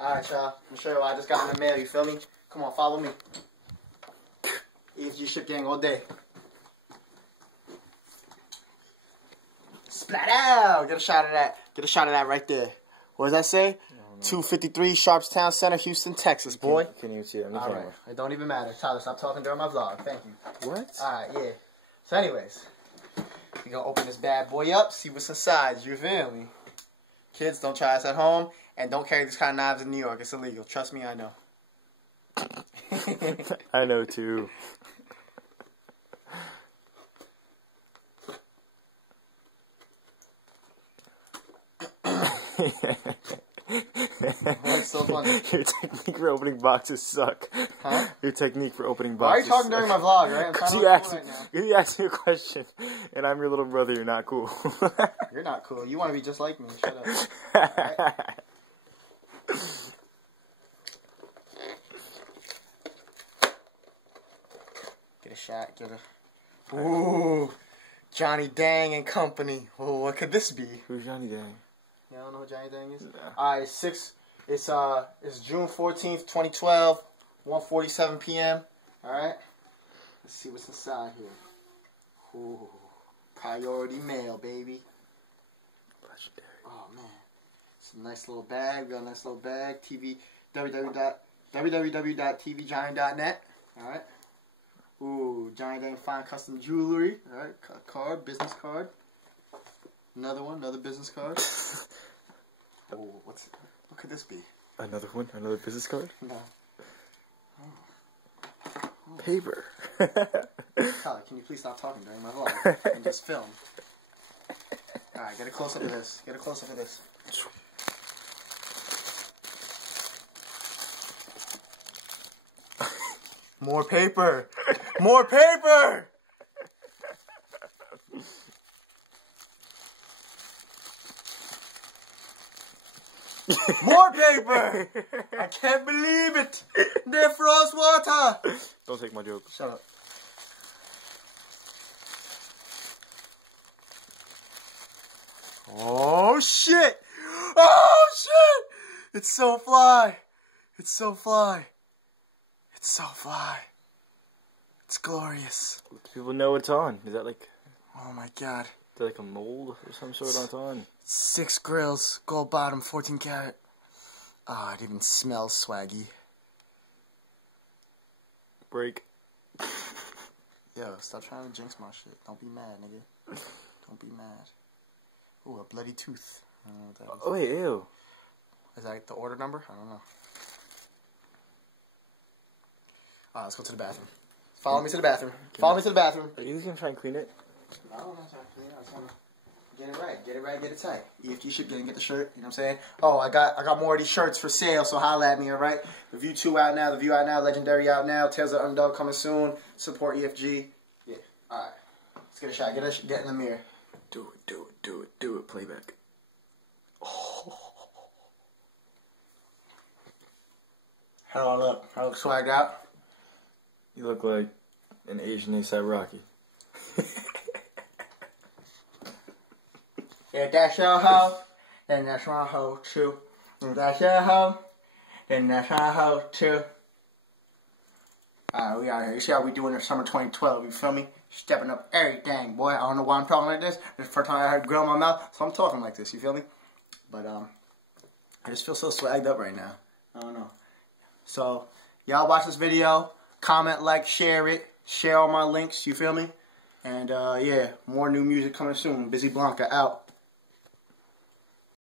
Alright, y'all. I'm gonna show you what I just got in the mail, you feel me? Come on, follow me. EFG Ship Gang all day. Splat out! Get a shot of that. Get a shot of that right there. What does that say? 253 Sharpstown Center, Houston, Texas, boy. Can you see it on the camera? camera? It don't even matter. Tyler, stop talking during my vlog. Thank you. What? Alright, yeah. So anyways, we gonna open this bad boy up, see what's inside. You feel me? Kids, don't try this at home, and don't carry these kind of knives in New York. It's illegal. Trust me, I know. I know too. What's so funny? Your technique for opening boxes suck. Huh? Your technique for opening boxes. Why are you talking during my vlog, right? I'm trying to Because right now. you asked me a question, and I'm your little brother. You're not cool. You're not cool. You want to be just like me. Shut up. Right? Get a shot. Get a. Ooh, Johnny Dang and Company. Oh, what could this be? Who's Johnny Dang? You don't know who Johnny Dang is? No. Alright, it's June 14th, 2012, 1:47 p.m. Alright? Let's see what's inside here. Ooh, priority mail, baby. Legendary. Oh man. It's a nice little bag. We got a nice little bag. www.tvjohnny.net. Alright? Ooh, Johnny Dang Fine Custom Jewelry. Alright, card, business card. Another one, another business card. Oh, what could this be? Another one? Another business card? No. Paper. Tyler, can you please stop talking during my vlog and just film? Alright, get a close up of this. Get a close up of this. More paper! More paper! More paper! I can't believe it! They froze water! Don't take my joke. Shut up. Oh shit! Oh shit! It's so fly! It's so fly! It's so fly! It's glorious. Do people know it's on? Is that like... Oh my god. Is that like a mold or some sort on it's on? 6 grills, gold bottom, 14 karat. Ah, it even smells swaggy. Break. Yo, stop trying to jinx my shit. Don't be mad, nigga. Don't be mad. Ooh, a bloody tooth. I don't know what that is. Oh wait, ew. Is that the order number? I don't know. Alright, let's go to the bathroom. Follow me to the bathroom. Follow me to the bathroom. Are you gonna try and clean it? No, I'm not trying to clean it. I just want to get it right. Get it right, get it tight. EFG Ship Gang, get the shirt. You know what I'm saying? Oh, I got more of these shirts for sale, so holla at me, alright? The View 2 out now. The View out now. Legendary out now. Tales of Underdog coming soon. Support EFG. Yeah. Alright. Let's get a shot. Get in the mirror. Do it, do it, do it, do it. Playback. Oh. How do I look? I look swagged out? You look like an Asian A$AP Rocky. If that's your hoe, then that's my hoe too. If that's your hoe, then that's my hoe too. Alright, we out here. You see how we doing in summer 2012, you feel me? Stepping up everything, boy. I don't know why I'm talking like this. This is the first time I heard grill in my mouth, so I'm talking like this, you feel me? But, I just feel so swagged up right now. I don't know. So, y'all watch this video, comment, like, share it, share all my links, you feel me? And, yeah, more new music coming soon. BIZZY Blanka out.